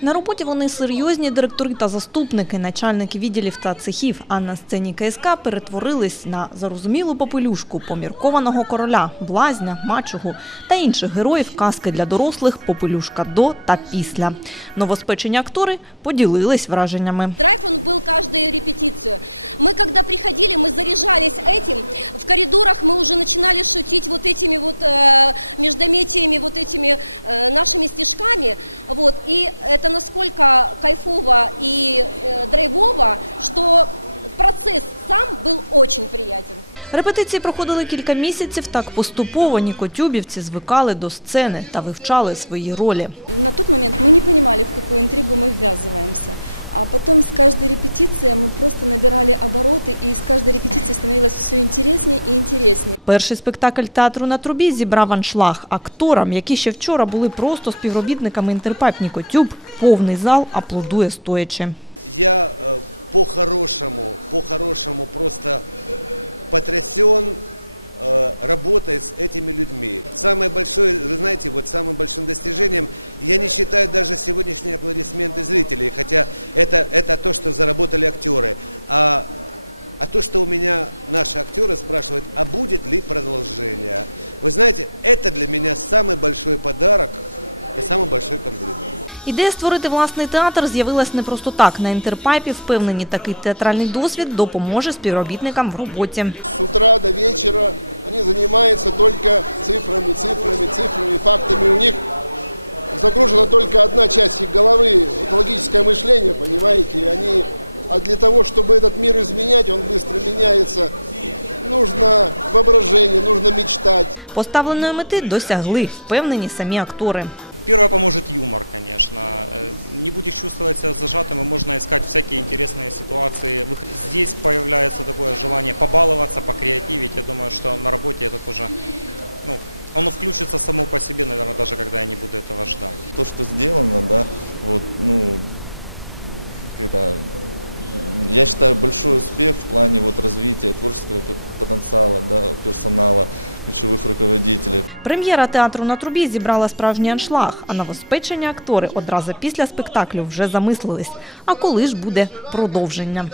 На роботі вони серйозні директори та заступники, начальники відділів та цехів, а на сцені КСК перетворились на зарозумілу попелюшку поміркованого короля, блазня, мачугу та інших героїв казки для дорослих попелюшка до та після. Новоспечені актори поділились враженнями. Репетиції проходили кілька місяців. Так поступово нікотюбівці звикали до сцени та вивчали свої ролі. Перший спектакль театру на трубі зібрав аншлаг акторам, які ще вчора були просто співробітниками інтерпайп Нікотюб. Повний зал аплодує стоячи. Ідея створити власний театр з'явилась не просто так. На інтерпайпі впевнені, такий театральний досвід допоможе співробітникам в роботі. Поставленої мети досягли, впевнені самі актори. Прем'єра театру на трубі зібрала справжній аншлаг, а новоспечені актори одразу після спектаклю вже замислились. А коли ж буде продовження?